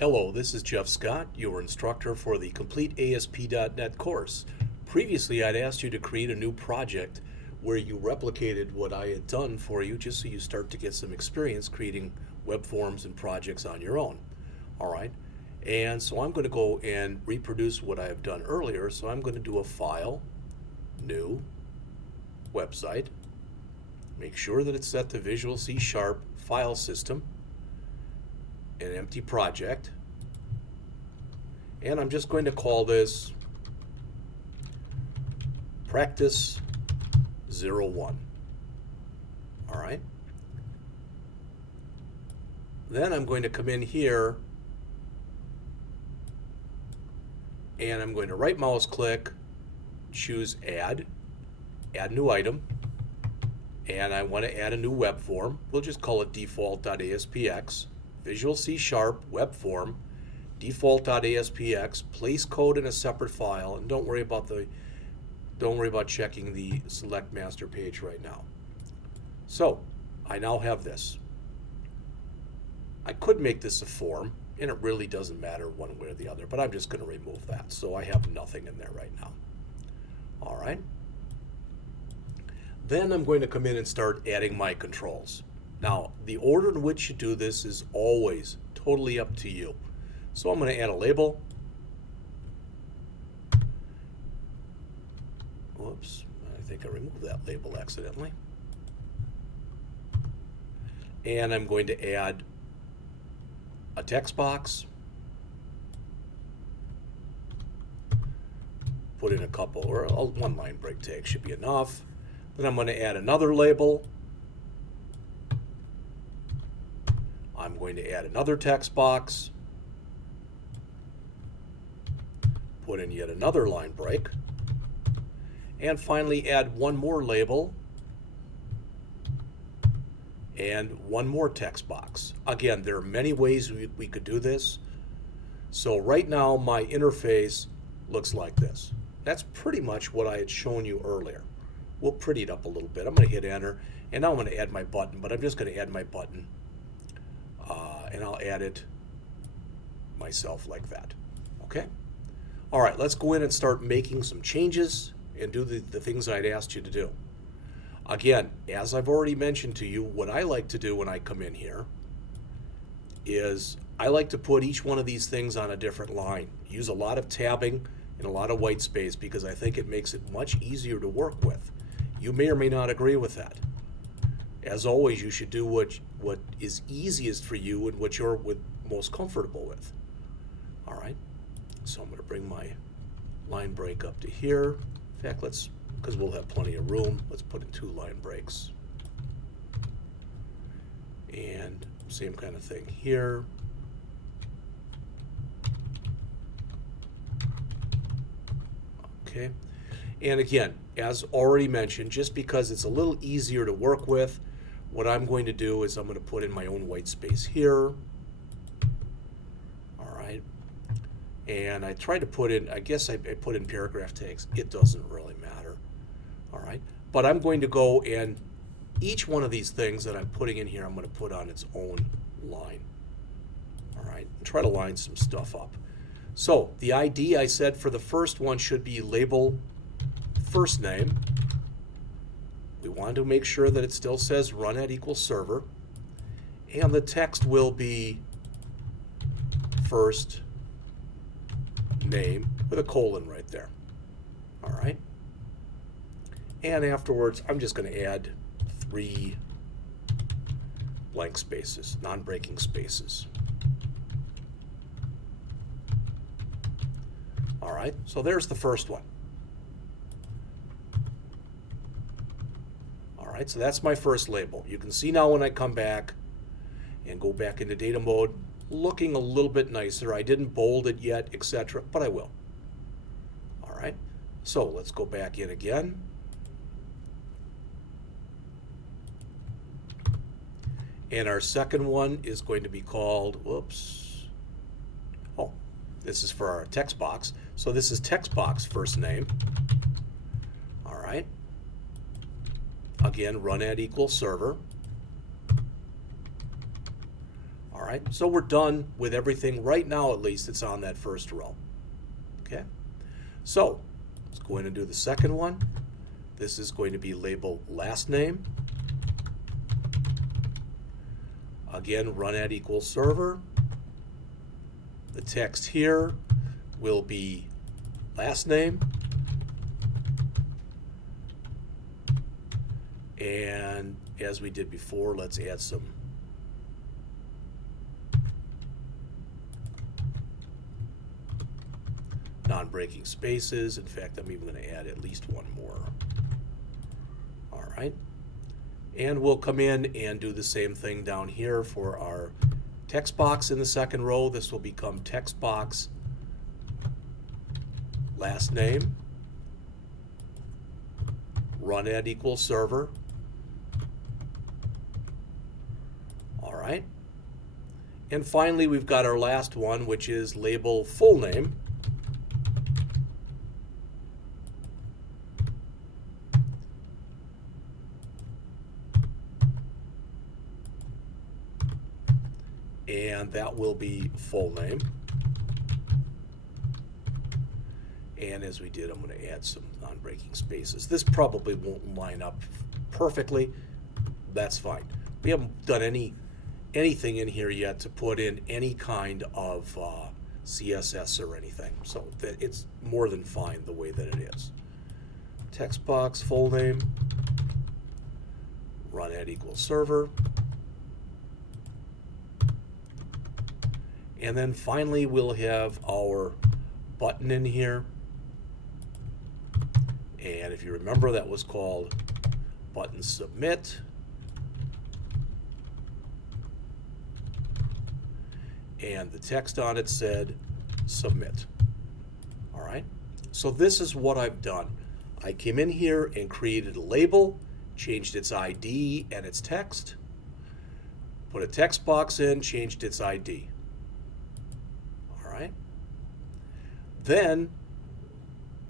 Hello, this is Jeff Scott, your instructor for the Complete ASP.NET course. Previously, I'd asked you to create a new project where you replicated what I had done for you just so you start to get some experience creating web forms and projects on your own. All right, and so I'm going to go and reproduce what I have done earlier. So I'm going to do a File, New, Website. Make sure that it's set to Visual C# File System, an empty project, and I'm just going to call this Practice 01. All right. Then I'm going to come in here and I'm going to right mouse click, choose Add New Item, and I want to add a new web form. We'll just call it default.aspx. Visual C# web form, default.aspx, place code in a separate file, and don't worry about checking the select master page right now. So I now have this. I could make this a form, and it really doesn't matter one way or the other, but I'm just going to remove that. So I have nothing in there right now. All right. Then I'm going to come in and start adding my controls. Now, the order in which you do this is always totally up to you. So I'm going to add a label. Whoops, I think I removed that label accidentally. And I'm going to add a text box. Put in a couple, or a one line break tag should be enough. Then I'm going to add another label. I'm going to add another text box, put in yet another line break, and finally add one more label and one more text box. Again, there are many ways we could do this. So right now my interface looks like this. That's pretty much what I had shown you earlier. We'll pretty it up a little bit. I'm going to hit enter, and now I'm going to add my button, but I'm just going to add my button. And I'll add it myself like that. Okay? All right, let's go in and start making some changes and do the things I'd asked you to do. Again, as I've already mentioned to you, what I like to do when I come in here is I like to put each one of these things on a different line. Use a lot of tabbing and a lot of white space because I think it makes it much easier to work with. You may or may not agree with that. As always, you should do what is easiest for you and what you're most comfortable with. All right, so I'm going to bring my line break up to here. In fact, because we'll have plenty of room, let's put in 2 line breaks. And same kind of thing here. Okay, and again, as already mentioned, just because it's a little easier to work with, what I'm going to do is I'm going to put in my own white space here. All right. And I try to put in, I guess I put in paragraph tags. It doesn't really matter. All right. But I'm going to go and each one of these things that I'm putting in here, I'm going to put on its own line. All right. And try to line some stuff up. So the ID I said for the first one should be label first name. We want to make sure that it still says run at equals server, and the text will be first name with a colon right there. All right. And afterwards, I'm just going to add 3 blank spaces, non-breaking spaces. All right, so there's the first one. All right, so that's my first label. You can see now when I come back and go back into data mode, looking a little bit nicer. I didn't bold it yet, etc., but I will. All right, so let's go back in again. And our second one is going to be called, whoops, oh, this is for our text box. So this is text box first name. All right. Again, run at equals server. All right, so we're done with everything right now, at least it's on that first row. Okay, so let's go in and do the second one. This is going to be label last name. Again, run at equals server. The text here will be last name. And as we did before, let's add some non-breaking spaces. In fact, I'm even going to add at least one more. All right. And we'll come in and do the same thing down here for our text box in the second row. This will become text box last name, run at equals server. All right. And finally, we've got our last one, which is label full name. And that will be full name. And as we did, I'm going to add some non-breaking spaces. This probably won't line up perfectly. That's fine. We haven't done anything in here yet to put in any kind of CSS or anything. So that it's more than fine the way that it is. Text box, full name, run at equals server. And then finally, we'll have our button in here. And if you remember, that was called button submit. And the text on it said submit. All right. So this is what I've done. I came in here and created a label, changed its ID and its text, put a text box in, changed its ID. Then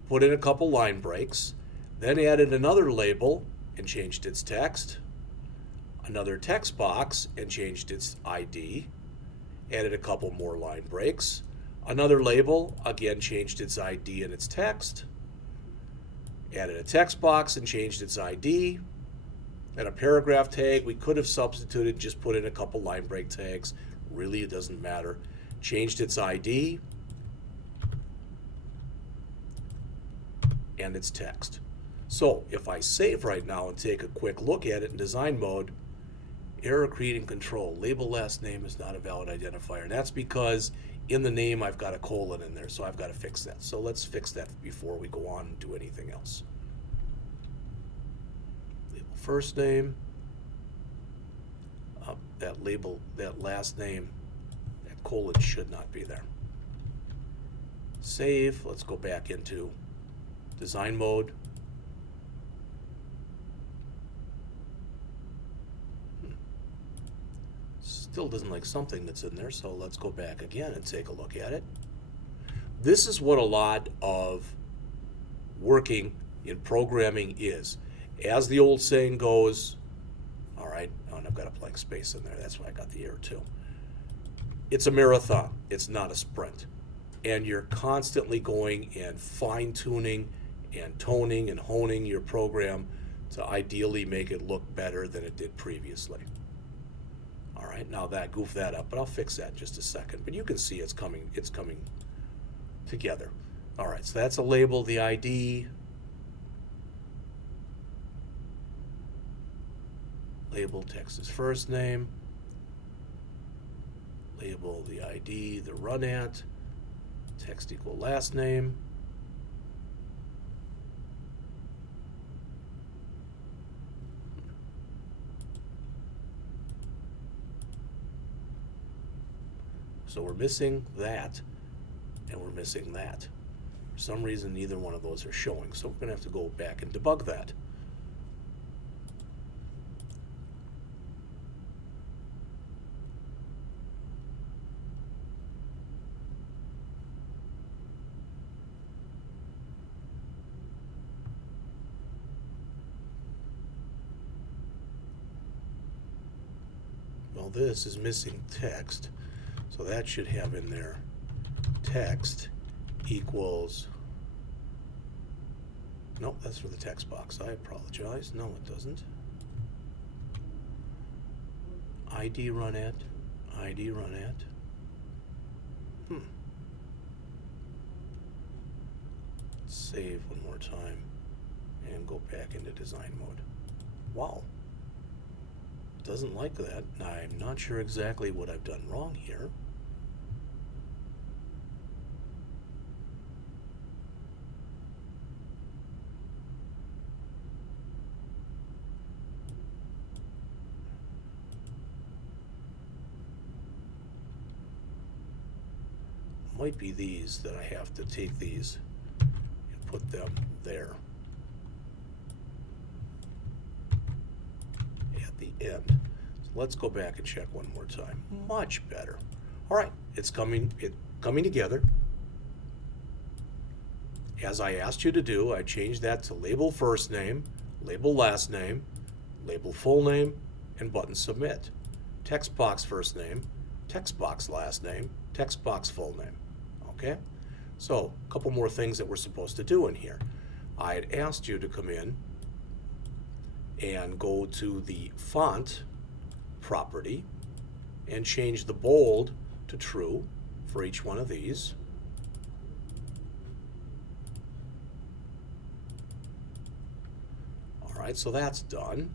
put in a couple line breaks, then added another label and changed its text, another text box and changed its ID, added a couple more line breaks, another label, again changed its ID and its text, added a text box and changed its ID, and a paragraph tag. We could have substituted, just put in a couple line break tags, really it doesn't matter, changed its ID, and its text. So if I save right now and take a quick look at it in design mode, error creating control, label last name is not a valid identifier. And that's because in the name I've got a colon in there, so I've got to fix that. So let's fix that before we go on and do anything else. Label first name, that label, that last name, that colon should not be there. Save, let's go back into design mode. Still doesn't like something that's in there, so let's go back again and take a look at it. This is what a lot of working in programming is. As the old saying goes, all right, oh, and I've got a blank space in there, that's why I got the error too. It's a marathon, it's not a sprint. And you're constantly going and fine-tuning and toning and honing your program to ideally make it look better than it did previously. All right, now that goofed that up, but I'll fix that in just a second. But you can see it's coming together. All right, so that's a label, the ID. Label text is first name. Label the ID, the run at. Text equal last name. So we're missing that, and we're missing that. For some reason, neither one of those are showing, so we're going to have to go back and debug that. Well, this is missing text, so that should have in there text equals, nope, that's for the text box. I apologize. No, it doesn't. ID run at, ID run at. Save one more time and go back into design mode. Wow. Doesn't like that. I'm not sure exactly what I've done wrong here. Might be these that I have to take these and put them there at the end. So let's go back and check one more time. Much better. All right, it's coming together. As I asked you to do, I changed that to label first name, label last name, label full name, and button submit. Text box first name, text box last name, text box full name. Okay? So, a couple more things that we're supposed to do in here. I had asked you to come in and go to the font property and change the bold to true for each one of these. All right, so that's done.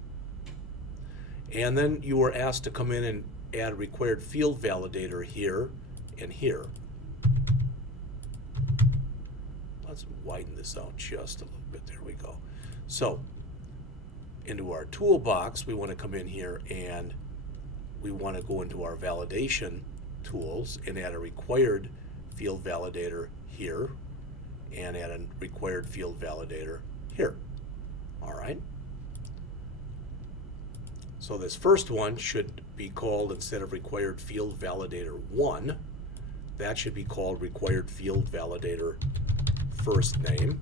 And then you were asked to come in and add a required field validator here and here. Let's widen this out just a little bit. There we go. So, into our toolbox, we want to come in here and we want to go into our validation tools and add a required field validator here and add a required field validator here. All right. So this first one should be called, instead of required field validator 1, that should be called required field validator first name.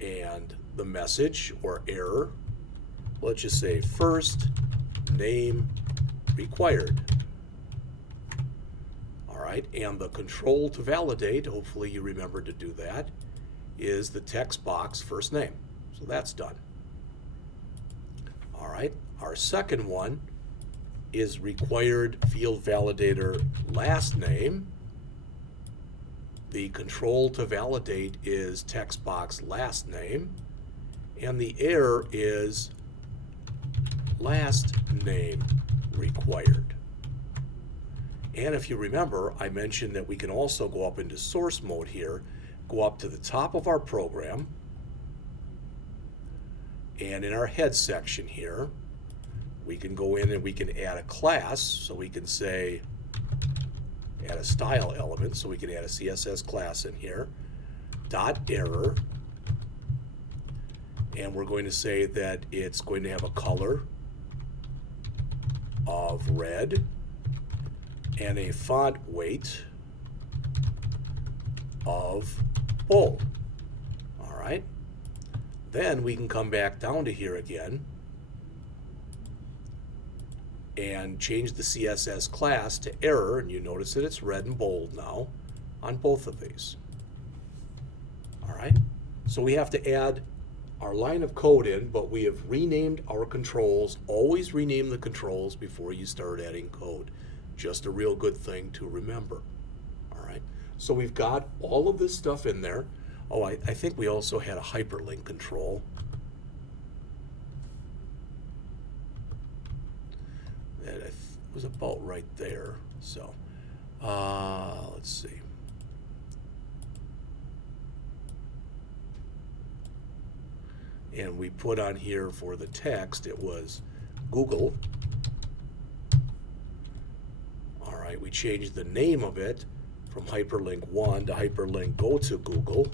And the message or error, let's just say first name required. All right, and the control to validate, hopefully you remember to do that, is the text box first name. So that's done. All right, our second one is required field validator last name. The control to validate is text box last name, and the error is last name required. And if you remember, I mentioned that we can also go up into source mode here, go up to the top of our program, and in our head section here, we can go in and we can add a class. So we can say, add a style element, so we can add a CSS class in here, dot error, and we're going to say that it's going to have a color of red and a font weight of bold. All right. Then we can come back down to here again and change the CSS class to error, and you notice that it's red and bold now on both of these. All right, so we have to add our line of code in, but we have renamed our controls. Always rename the controls before you start adding code. Just a real good thing to remember. All right, so we've got all of this stuff in there. Oh, I think we also had a hyperlink control. That was about right there. So let's see. And we put on here for the text, it was Google. All right, we changed the name of it from hyperlink 1 to hyperlink go to Google.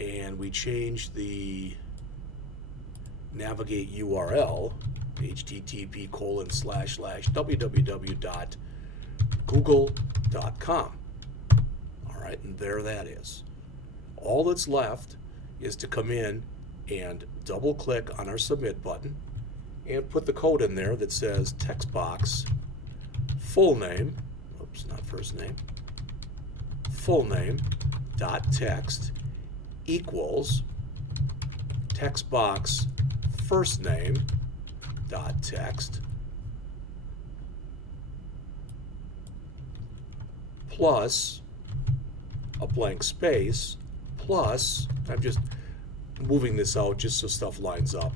And we changed the navigate URL, http://www.google.com. All right, and there that is. All that's left is to come in and double click on our submit button and put the code in there that says text box full name, oops, not first name, full name dot text equals text box first name dot text plus a blank space plus, I'm just moving this out just so stuff lines up,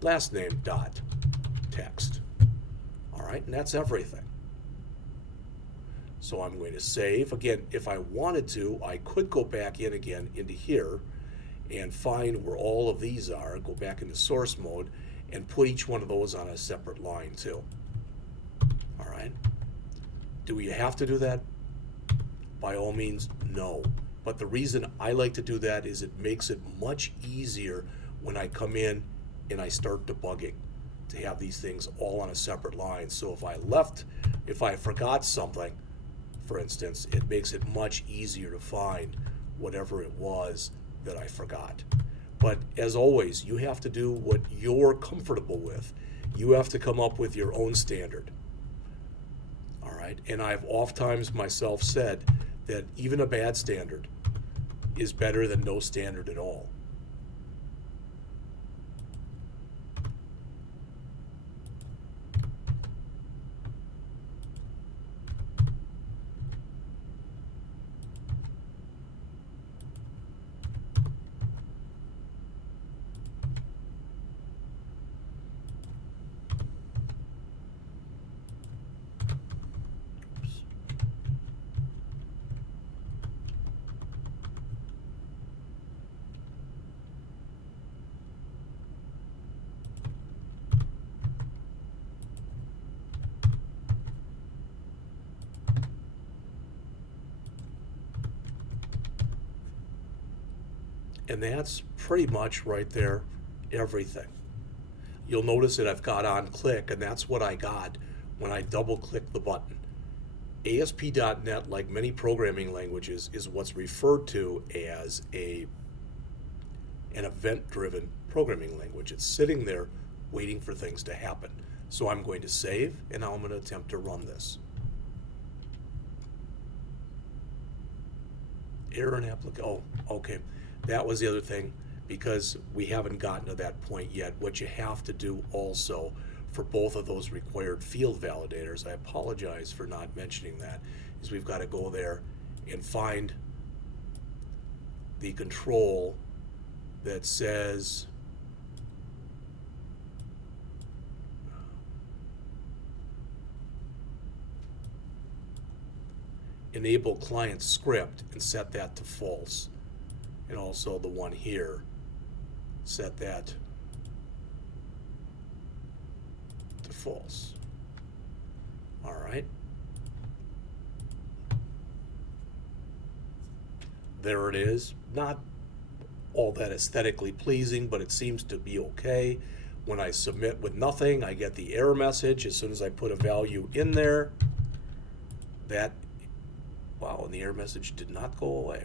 last name dot text. All right, and that's everything. So I'm going to save. Again, if I wanted to, I could go back in again into here and find where all of these are, go back into source mode, and put each one of those on a separate line too. All right. Do you have to do that? By all means, no. But the reason I like to do that is it makes it much easier when I come in and I start debugging to have these things all on a separate line. So if I forgot something, for instance, it makes it much easier to find whatever it was that I forgot. But as always, you have to do what you're comfortable with. You have to come up with your own standard. All right, and I've oftentimes myself said that even a bad standard is better than no standard at all. And that's pretty much right there, everything. You'll notice that I've got on click, and that's what I got when I double click the button. ASP.NET, like many programming languages, is what's referred to as an event-driven programming language. It's sitting there waiting for things to happen. So I'm going to save, and now I'm going to attempt to run this. Error in application. Oh, okay. That was the other thing, because we haven't gotten to that point yet. What you have to do also for both of those required field validators, I apologize for not mentioning that, is we've got to go there and find the control that says enable client script and set that to false. And also the one here, set that to false. All right. There it is. Not all that aesthetically pleasing, but it seems to be okay. When I submit with nothing, I get the error message. As soon as I put a value in there, wow, and the error message did not go away.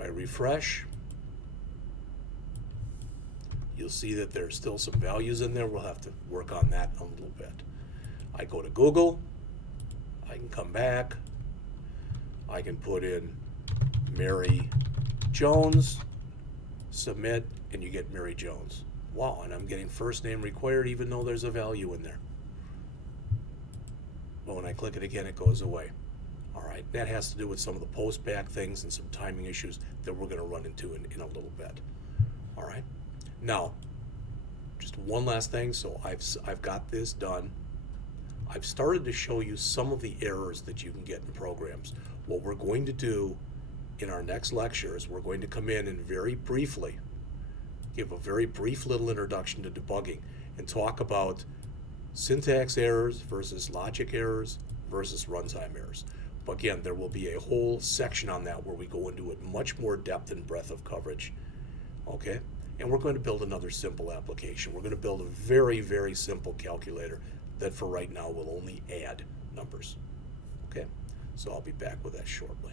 If I refresh, you'll see that there's still some values in there. We'll have to work on that a little bit. I go to Google, I can come back, I can put in Mary Jones, submit, and you get Mary Jones. Wow, and I'm getting first name required even though there's a value in there. But when I click it again, it goes away. All right, that has to do with some of the post-back things and some timing issues that we're going to run into in a little bit. All right, now, just one last thing. So I've got this done. I've started to show you some of the errors that you can get in programs. What we're going to do in our next lecture is we're going to come in and very briefly give a very brief little introduction to debugging and talk about syntax errors versus logic errors versus runtime errors. But again, there will be a whole section on that where we go into it much more depth and breadth of coverage. Okay? and we're going to build another simple application. We're going to build a very, very simple calculator that for right now will only add numbers. Okay, so I'll be back with that shortly.